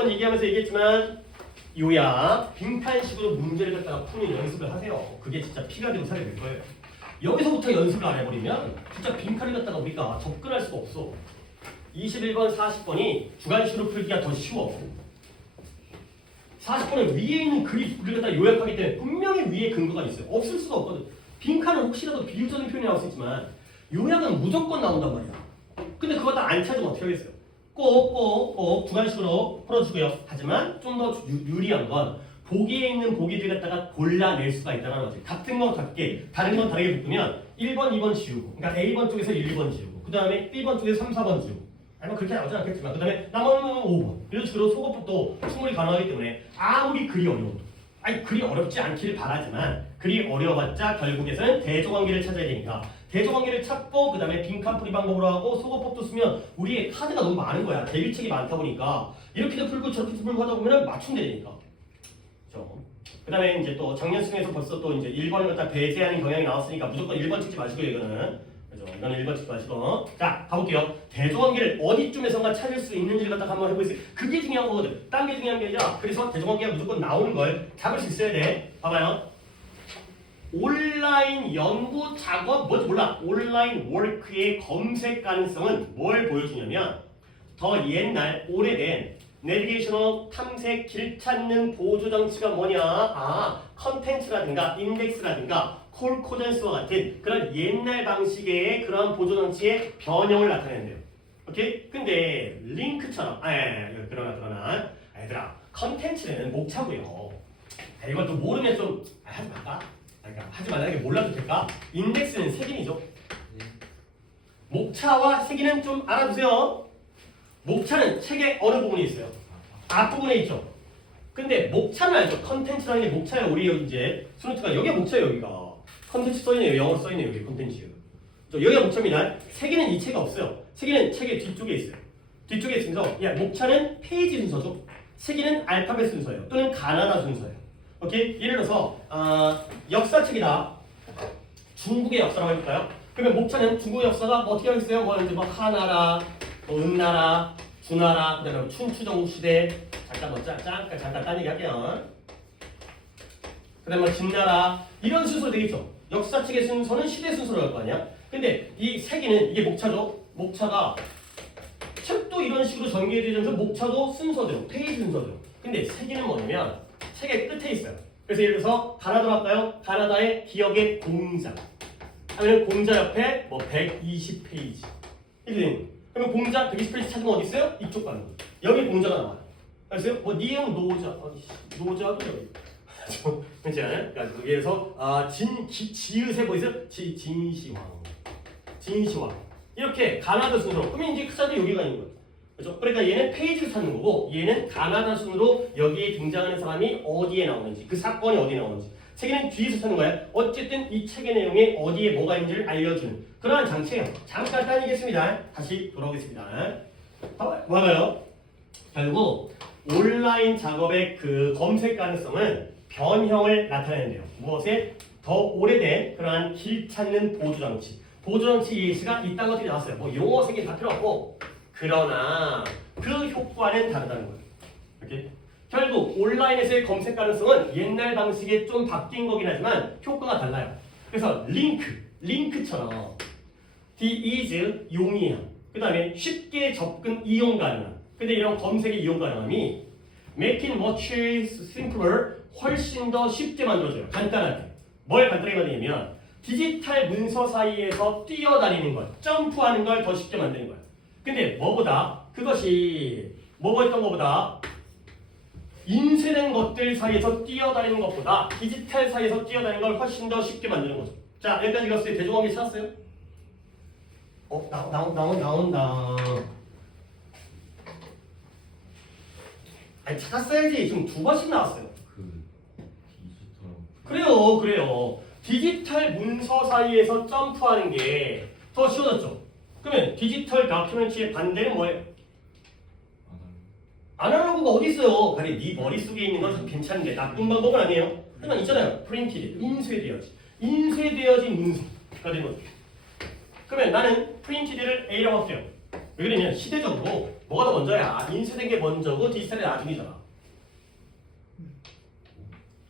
1번 얘기하면서 얘기했지만 요약, 빈칸식으로 문제를 갖다가 푸는 연습을 하세요. 그게 진짜 피가 되고 살이 될 거예요. 여기서부터 연습을 안 해버리면 진짜 빈칸을 갖다가 우리가 접근할 수가 없어. 21번, 40번이 주관식으로 풀기가 더 쉬워. 40번은 위에 있는 글을 갖다 요약하기 때문에 분명히 위에 근거가 있어요. 없을 수가 없거든. 빈칸은 혹시라도 비유적인 표현이 나올 수 있지만 요약은 무조건 나온단 말이야. 근데 그거 다 안 찾으면 어떻게 하겠어요? 꼭 주관식으로 풀어주고요. 하지만 좀 더 유리한 건 보기에 있는 보기들 갖다가 골라낼 수가 있다는 거지. 같은 건 같게, 다른 건 다르게 묶으면 1번, 2번 지우고, 그러니까 A번 쪽에서 1, 2번 지우고, 그 다음에 B번 쪽에서 3, 4번 지우고, 아니 뭐 그렇게 나오지 않겠지만, 그 다음에 나머지는 5번. 이런 식으로 소거법도 충분히 가능하기 때문에 아무리 글이 어려워도, 아니 글이 어렵지 않기를 바라지만 글이 어려워봤자 결국에는 대조관계를 찾아야 되니까 대조관계를 찾고 그 다음에 빈칸풀이 방법으로 하고 소거법도 쓰면 우리의 카드가 너무 많은 거야. 대비책이 많다 보니까 이렇게도 풀고 저렇게도 풀고 하다 보면 맞춤돼야 되니까. 그 다음에 이제 또 작년 수능에서 벌써 또 이제 1번을 갖다 배제하는 경향이 나왔으니까 무조건 1번 찍지 마시고요. 이거는. 그죠? 이거는 1번 찍지 마시고. 자, 가볼게요. 대조관계를 어디쯤에선가 찾을 수 있는지를 갖다 한번 해보세요. 그게 중요한 거거든. 딴 게 중요한 게 아니라 그래서 대조관계가 무조건 나오는 걸 잡을 수 있어야 돼. 봐봐요. 온라인 연구 작업, 뭔지 몰라. 온라인 워크의 검색 가능성은 뭘 보여주냐면 더 옛날, 오래된 내비게이셔널 탐색 길 찾는 보조 장치가 뭐냐? 아, 컨텐츠라든가 인덱스라든가 콜코던스와 같은 그런 옛날 방식의 그런 보조 장치의 변형을 나타내는데요. 오케이? 근데 링크처럼 그러나 얘들아, 컨텐츠는 목차고요. 이걸 또 모르면 좀 하지 말까? 그러니까 하지 말라는 게 몰라도 될까? 인덱스는 색인이죠. 목차와 색인은 좀 알아두세요. 목차는 책의 어느 부분에 있어요? 앞부분에 있죠. 근데 목차는 알죠? 컨텐츠라는 게 목차예요. 우리 이제 스노트가 여기가 목차예요. 여기가 컨텐츠 써있네요. 영어로 써있네요. 여기 컨텐츠. 여기가 목차입니다. 색에는 이 책이 없어요. 색에는 책의 뒤쪽에 있어요. 뒤쪽에 있으면서 목차는 페이지 순서죠. 색에는 알파벳 순서예요. 또는 가나다 순서예요. 오케이? 예를 들어서 역사책이다. 중국의 역사라고 해볼까요? 그러면 목차는 중국의 역사가 뭐 어떻게 하겠어요? 뭐 이제 뭐 하나라, 은나라, 주나라, 그다음에 춘추전국 시대 잠깐 딴 얘기 할게요. 그다음에 뭐 진나라 이런 순서로 되겠죠. 역사책의 순서는 시대 순서로 할 거 아니야. 근데 이 세기는 이게 목차죠. 목차가 책도 이런 식으로 전개되면서 목차도 순서대로 페이지 순서대로. 근데 세기는 뭐냐면 책의 끝에 있어요. 그래서 예를 들어서 가나다로 할까요? 가나다의 기억의 공자. 아니면 공자 옆에 뭐 120페이지. 이렇게 되는 거예요. 그러면 공자 120페이지 찾으면 어디 있어요? 이쪽 가는 거예요. 여기 공자가 나와요. 알았어요? 뭐 니은 노자도 여기. 그렇지 않아요? 그러니까 여기에서 지읒에 뭐 있어요? 진시황. 이렇게 가나다 순으로. 그러면 이제 그 사람이 여기가 있는 거예요. 그렇죠? 그러니까 얘는 페이지를 찾는 거고 얘는 가나다 순으로 여기에 등장하는 사람이 어디에 나오는지 그 사건이 어디에 나오는지 책에는 뒤에서 찾는 거예요. 어쨌든 이 책의 내용에 어디에 뭐가 있는지를 알려주는 그러한 장치예요. 잠깐 따지겠습니다. 다시 돌아오겠습니다. 봐봐요. 결국 온라인 작업의 그 검색 가능성은 변형을 나타내는데요. 무엇에? 더 오래된 그러한 길 찾는 보조장치. 보조장치 예시가 이딴 것들이 나왔어요. 뭐 용어 세개 다 필요 없고 그러나 그 효과는 다르다는 거예요. 이렇게 결국 온라인에서의 검색 가능성은 옛날 방식에 좀 바뀐 거긴 하지만 효과가 달라요. 그래서 링크처럼 is 용이함. 그 다음에 쉽게 접근 이용 가능함. 근데 이런 검색의 이용 가능함이 making much simpler 훨씬 더 쉽게 만들어줘요. 간단하게. 뭘 간단하게 만드냐면 디지털 문서 사이에서 뛰어다니는 것, 점프하는 걸 더 쉽게 만드는 거예요. 근데 뭐보다 그것이 뭐였던 것보다 인쇄된 것들 사이에서 뛰어다니는 것보다 디지털 사이에서 뛰어다니는 걸 훨씬 더 쉽게 만드는 거죠. 자, 여기까지 갔어요. 대조관계 찾았어요? 나온다. 아니 찾았어야지. 지금 2번씩 나왔어요. 그래요. 디지털 문서 사이에서 점프하는 게 더 쉬워졌죠. 그러면 디지털 다큐멘터리의 반대는 뭐예요? 아날로그가 어디 있어요? 그래, 네 머릿속에 있는 건 괜찮은데 나쁜 방법은 아니에요. 하지만 있잖아요. 프린티드, 인쇄되어진 문서가 되는 거죠. 그러면 나는 프린티드를 A라고 할게요. 왜 그러냐면 시대적으로 뭐가 더 먼저야? 인쇄된 게 먼저고 디지털이 나중이잖아.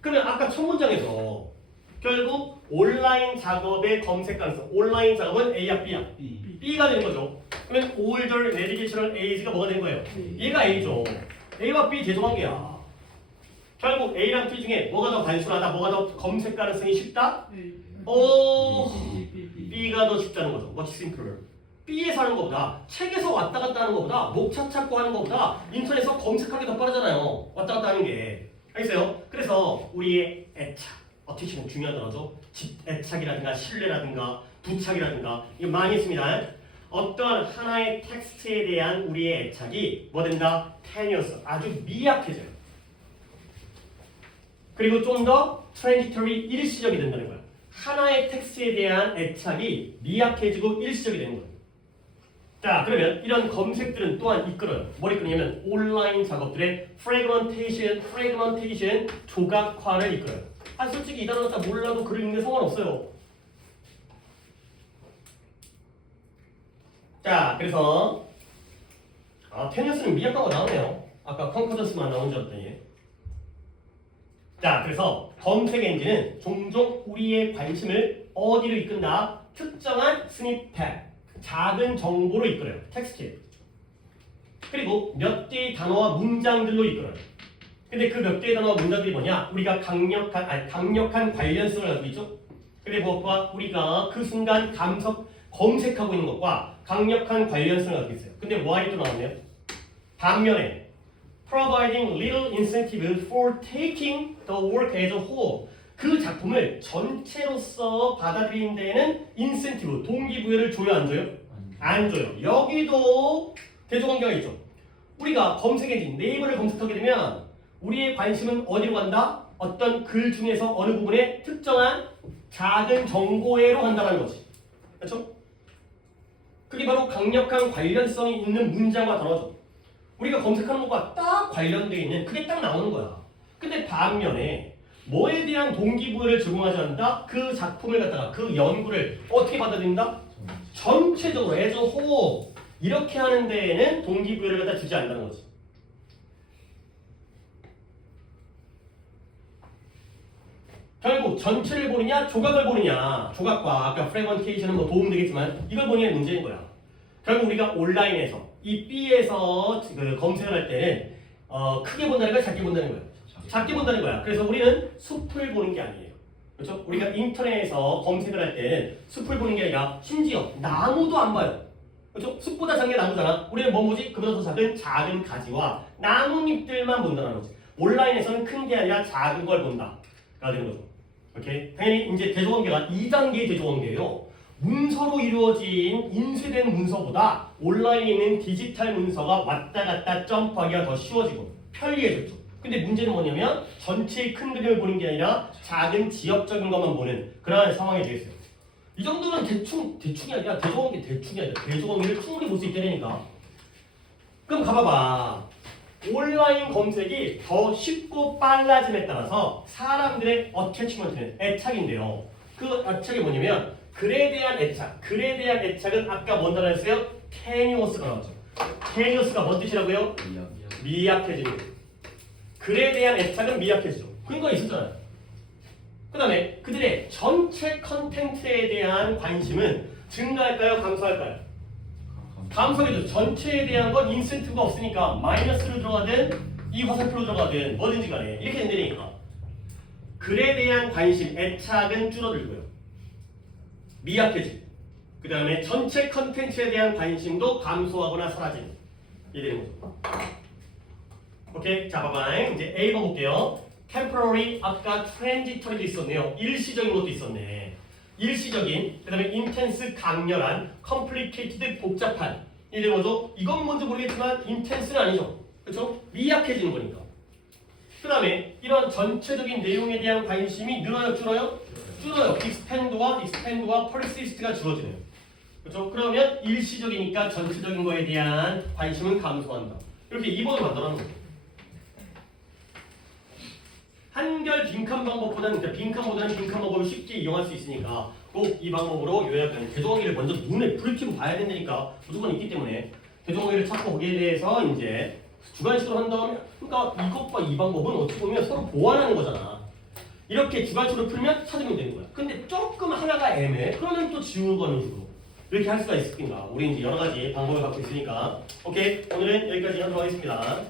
그러면 아까 첫 문장에서 결국 온라인 작업의 검색 가능성. 온라인 작업은 A야 B야? B가 되는 거죠. 그러면 older navigational age가 뭐가 되는 거예요? 얘가 A죠. A와 B 대조관계야. 결국 A랑 B 중에 뭐가 더 단순하다? 뭐가 더 검색 가능성이 쉽다? B가 더 쉽다는 거죠. Much simpler. B에서 하는 것보다 책에서 왔다 갔다 하는 것보다 목차 찾고 하는 것보다 인터넷에서 검색하는 게 더 빠르잖아요. 왔다 갔다 하는 게. 알겠어요? 그래서 우리의 애착. 어티치는 중요한 단어죠. 애착이라든가 신뢰라든가 부착이라든가 이거 많이 있습니다. 어떤 하나의 텍스트에 대한 우리의 애착이 뭐 된다? tenuous. 아주 미약해져요. 그리고 좀 더 transitory 일시적이 된다는 거야. 하나의 텍스트에 대한 애착이 미약해지고 일시적이 되는 거예요. 자, 그러면 이런 검색들은 또한 이끌어요. 뭘 이끌냐면 온라인 작업들의 fragmentation, 조각화를 이끌어요. 솔직히 이 단어 다 몰라도 글을 읽는 게 상관없어요. 자, 그래서 테니어스는 미약하고 나오네요. 아까 컨커던스만 나온 줄 알았더니. 자, 그래서 검색 엔진은 종종 우리의 관심을 어디로 이끈다? 특정한 스니펫, 작은 정보로 이끌어요. 텍스트. 그리고 몇 개의 단어와 문장들로 이끌어요. 근데 그 몇 개의 단어와 문장들이 뭐냐? 우리가 강력한 관련성을 가지고 있죠. 그리고 그것과 우리가 그 순간 검색하고 있는 것과 강력한 관련성을 가지고 있어요. 근데 why도 나왔네요. 반면에 providing little incentive for taking the work as a whole. 그 작품을 전체로서 받아들이는 데에는 인센티브, 동기부여를 줘요, 안 줘요? 안 줘요. 여기도 대조관계가 있죠. 우리가 검색 엔진, 네이버를 검색하게 되면 우리의 관심은 어디로 간다? 어떤 글 중에서 어느 부분에 특정한 작은 정보에로 간다는 것이. 그렇죠? 그게 바로 강력한 관련성이 있는 문장과 단어죠. 우리가 검색하는 것과 딱 관련되어 있는 그게 딱 나오는 거야. 근데 반면에 뭐에 대한 동기부여를 제공하지 않는다? 그 작품을 갖다가 그 연구를 어떻게 받아들인다? 전체적으로 as a whole 이렇게 하는 데에는 동기부여를 갖다 주지 않는다는 거지. 결국 전체를 보느냐 조각을 보느냐. 조각과 아까 fragmentation은 뭐 도움되겠지만 이걸 보느냐의 문제인 거야. 결국 우리가 온라인에서 이 B에서 검색을 할 때는 크게 본다는 거야, 작게 본다는 거야? 작게 본다는 거야. 그래서 우리는 숲을 보는 게 아니에요. 그렇죠? 우리가 인터넷에서 검색을 할 때는 숲을 보는 게 아니라 심지어 나무도 안 봐요. 그렇죠? 숲보다 작은 게 나무잖아. 우리는 뭐 보지? 그보다 더 작은 가지와 나뭇잎들만 본다는 거지. 온라인에서는 큰 게 아니라 작은 걸 본다가 되는 거죠. 오케이? 당연히 이제 대조관계가 2단계의 대조관계예요. 문서로 이루어진 인쇄된 문서보다 온라인에 있는 디지털 문서가 왔다 갔다 점프하기가 더 쉬워지고 편리해졌죠. 근데 문제는 뭐냐면 전체의 큰 그림을 보는 게 아니라 작은 지역적인 것만 보는 그런 상황이 되겠어요. 이 정도는 대충이 아니라 대조관계 대충이 아니라 대조관계를 충분히 볼 수 있다니까. 그럼 가봐봐. 온라인 검색이 더 쉽고 빨라짐에 따라서 사람들의 어태치먼트는 애착인데요. 그 애착이 뭐냐면 글에 대한 애착은 아까 뭔 단어 했어요? 테니오스가 나왔죠. 테니오스가 뭔 뜻이라고요? 미약해지는 거예요. 글에 대한 애착은 미약해지죠. 그러니까 있었잖아요. 그 다음에 그들의 전체 컨텐츠에 대한 관심은 증가할까요? 감소할까요? 감소해도 전체에 대한 건 인센티브가 없으니까 마이너스로 들어가든 이 화살표로 들어가든 뭐든지 간에 이렇게 된다니까. 글에 대한 관심, 애착은 줄어들고요. 미약해지고 그 다음에 전체 컨텐츠에 대한 관심도 감소하거나 사라지는 이 되는 거죠. 오케이? 자, 봐봐. 이제 A번 볼게요. temporary, 아까 transitory도 있었네요. 일시적인 것도 있었네. 일시적인, 그 다음에 intense, 강렬한, complicated, 복잡한. 이게 뭐죠? 이건 뭔지 모르겠지만 intense는 아니죠. 그렇죠? 미약해지는 거니까. 그 다음에 이런 전체적인 내용에 대한 관심이 늘어요? 줄어요? 줄어요. expand와 persist가 줄어지네요. 그렇죠? 그러면 일시적이니까 전체적인 거에 대한 관심은 감소한다. 이렇게 2번을 만들어놓은 거예요. 한결 빈칸 방법보다는 빈칸 방법을 쉽게 이용할 수 있으니까 꼭 이 방법으로 요약하는 대조관계를 먼저 눈에 불 켜고 봐야 된다니까 무조건 있기 때문에 대조공예를 찾고 거기에 대해서 이제 주관식으로 한 다음에 그러니까 이것과 이 방법은 어떻게 보면 서로 보완하는 거잖아. 이렇게 주관식으로 풀면 찾으면 되는 거야. 근데 조금 하나가 애매해. 그러면 또 지우는 식으로 이렇게 할 수가 있을까? 우리 이제 여러 가지 방법을 갖고 있으니까 오케이 오늘은 여기까지 하도록 하겠습니다.